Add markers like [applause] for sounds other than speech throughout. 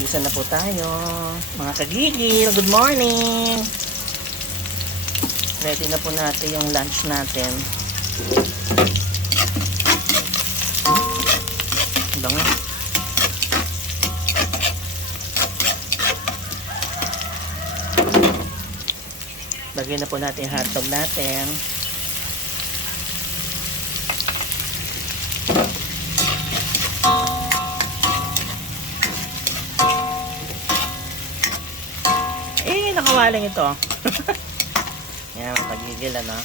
Isa na po tayo. Mga kagigil, good morning! Ready na po natin yung lunch natin. Bango. Lagyan na po natin hotdog natin. Eh, nakawaling ito. [laughs] Yan, pagigil ano.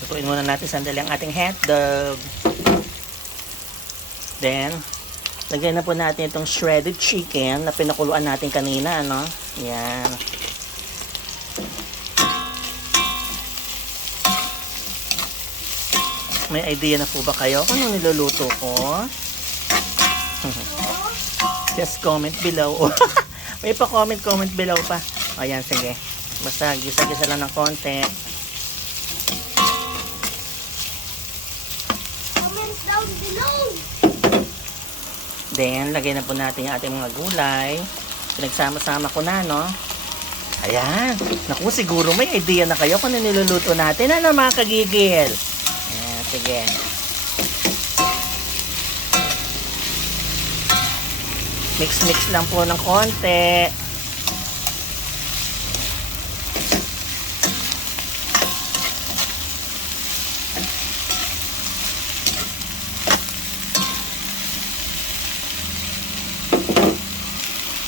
Lutuin muna natin sandali ang ating hotdog. Then, lagyan na po natin itong shredded chicken na pinakuluan natin kanina, ano. Yan. May idea na po ba kayo kung ano niluluto ko? [laughs] Just comment below. [laughs] May pa-comment, comment below pa. Ayan, sige. Basta gisa-gisa lang ng konti. Comments down below. Then, lagay na po natin yung ating mga gulay. Pinagsama-sama ko na, no? Ayan. Naku, siguro may idea na kayo kung ano niluluto natin. Ano mga kagigil? Ayan, sige. Mix-mix lang po ng konti.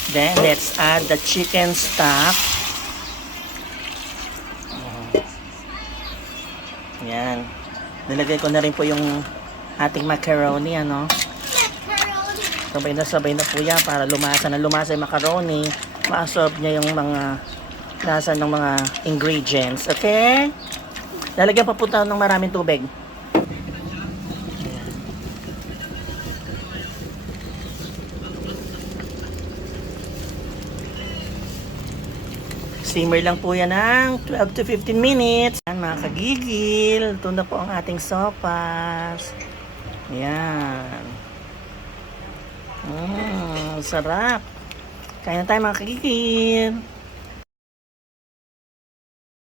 Then, let's add the chicken stock. Yan. Nilagay ko na rin po yung ating macaroni, ano. Macaroni. Sabay na sabay na po yan para lumasa na lumasa yung macaroni. Ma-absorb niya yung mga lasa ng mga ingredients. Okay? Lalagyan pa po ng maraming tubig. Simmer lang po yan ng 12 to 15 minutes. Yan mga kagigil. Ito na po ang ating sopas. Yan. Mmm, sarap. Kain na tayo mga kagigil.